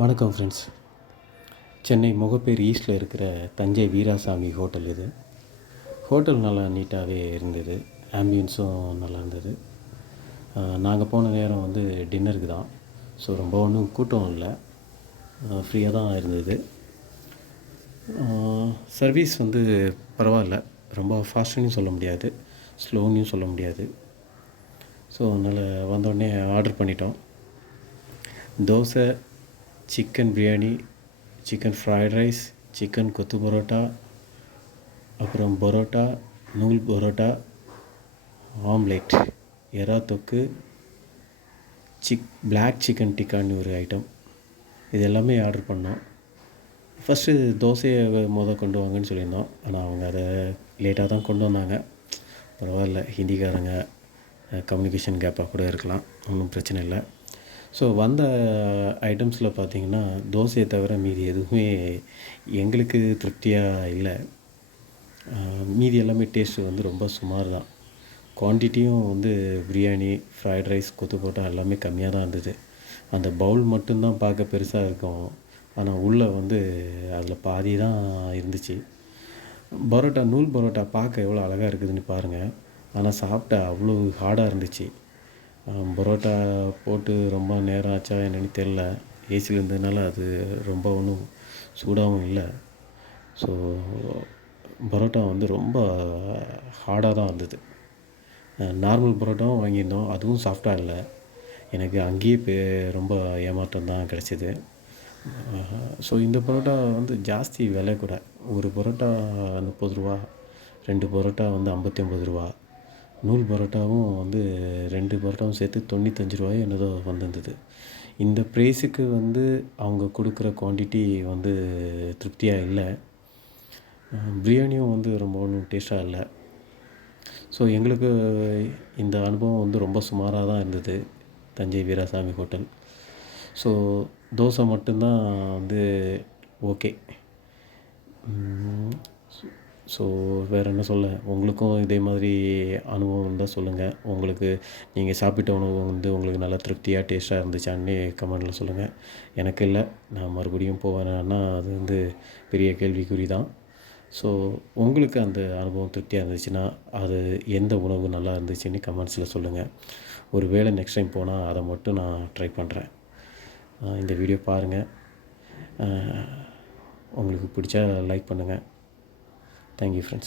வணக்கம் ஃப்ரெண்ட்ஸ். சென்னை முகப்பேர் ஈஸ்டில் இருக்கிற தஞ்சை வீராசாமி ஹோட்டல் இது. ஹோட்டல் நல்லா நீட்டாகவே இருந்தது, ஆம்பியன்ஸும் நல்லா இருந்தது. நாங்கள் போன நேரம் வந்து டின்னருக்கு தான். ஸோ ரொம்ப ஒன்றும் கூட்டம் இல்லை, ஃப்ரீயாக தான் இருந்தது. சர்வீஸ் வந்து பரவாயில்ல, ரொம்ப ஃபாஸ்ட்டுன்னு சொல்ல முடியாது, ஸ்லோன்னும் சொல்ல முடியாது. ஸோ அதனால் வந்தோடனே ஆர்டர் பண்ணிட்டோம். Dosa, chicken biryani, chicken fried rice, chicken கொத்து பரோட்டா, அப்புறம் பரோட்டா, நூல் பரோட்டா, ஆம்லேட், எறா தொக்கு, பிளாக் சிக்கன் டிக்கான்னு ஒரு ஐட்டம். இது எல்லாமே ஆர்டர் பண்ணோம். ஃபஸ்ட்டு தோசையை கொண்டு வாங்கன்னு சொல்லியிருந்தோம். ஆனால் அவங்க அதை லேட்டாக தான் கொண்டு வந்தாங்க. பரவாயில்ல, ஹிந்திக்காரங்க, கம்யூனிகேஷன் கேப்பாக கூட இருக்கலாம், ஒன்றும் பிரச்சனை இல்லை. ஸோ வந்த ஐட்டம்ஸில் பார்த்திங்கன்னா தோசையை தவிர மீதி எதுவுமே எங்களுக்கு திருப்தியாக இல்லை. மீதி எல்லாமே டேஸ்ட்டு வந்து ரொம்ப சுமார் தான். குவான்டிட்டியும் வந்து பிரியாணி, ஃப்ரைட் ரைஸ், கொத்து பரோட்டா எல்லாமே கம்மியாக தான் இருந்தது. அந்த பவுல் மட்டும்தான் பார்க்க பெருசாக இருக்கும், ஆனால் உள்ளே வந்து அதில் பாதி தான் இருந்துச்சு. பரோட்டா, நூல் பரோட்டா பார்க்க எவ்வளோ அழகாக இருக்குதுன்னு பாருங்கள், ஆனால் சாப்பிட்டா அவ்வளோ ஹார்டாக இருந்துச்சு. பரோட்டா போட்டு ரொம்ப நேரம் ஆச்சா என்னென்னு தெரில, ஏசியில் இருந்ததுனால அது ரொம்ப ஒன்றும் சூடாகவும் இல்லை. ஸோ பரோட்டா வந்து ரொம்ப ஹார்டாக தான் இருந்தது. நார்மல் பரோட்டாவும் வாங்கியிருந்தோம், அதுவும் சாஃப்டாக இல்லை. எனக்கு அங்கேயே ரொம்ப ஏமாற்றம் தான் கிடச்சிது. ஸோ இந்த பரோட்டா வந்து ஜாஸ்தி விலை கூட. ஒரு பரோட்டா 30 ரூபா, 2 பரோட்டா வந்து 59 ரூபா. நூல் பரோட்டாவும் வந்து 2 பரோட்டாவும் சேர்த்து 95 ரூபாயோ என்னதோ வந்திருந்தது. இந்த ப்ரைஸுக்கு வந்து அவங்க கொடுக்குற குவான்டிட்டி வந்து திருப்தியாக இல்லை. பிரியாணியும் வந்து ரொம்ப ஒன்றும் டேஸ்ட்டாக இல்லை. ஸோ எங்களுக்கு இந்த அனுபவம் வந்து ரொம்ப சுமாராக தான் இருந்தது, தஞ்சை வீராசாமி ஹோட்டல். ஸோ தோசை மட்டும்தான் வந்து ஓகே. ஸோ வேறு என்ன சொல்ல, உங்களுக்கும் இதே மாதிரி அனுபவம் இருந்தால் சொல்லுங்கள். நீங்கள் சாப்பிட்ட உணவு வந்து உங்களுக்கு நல்லா திருப்தியாக டேஸ்ட்டாக இருந்துச்சான்னு கமெண்டில் சொல்லுங்கள். எனக்கு இல்லை, நான் மறுபடியும் போவேன்னா அது வந்து பெரிய கேள்விக்குறி தான். ஸோ உங்களுக்கு அந்த அனுபவம் திருப்தியாக இருந்துச்சுன்னா அது எந்த உணவு நல்லா இருந்துச்சுன்னு கமெண்ட்ஸில் சொல்லுங்கள். ஒரு வேளை நெக்ஸ்ட் டைம் போனால் அதை மட்டும் நான் ட்ரை பண்ணுறேன். இந்த வீடியோ பாருங்கள், உங்களுக்கு பிடிச்சா லைக் பண்ணுங்கள். Thank you, friends.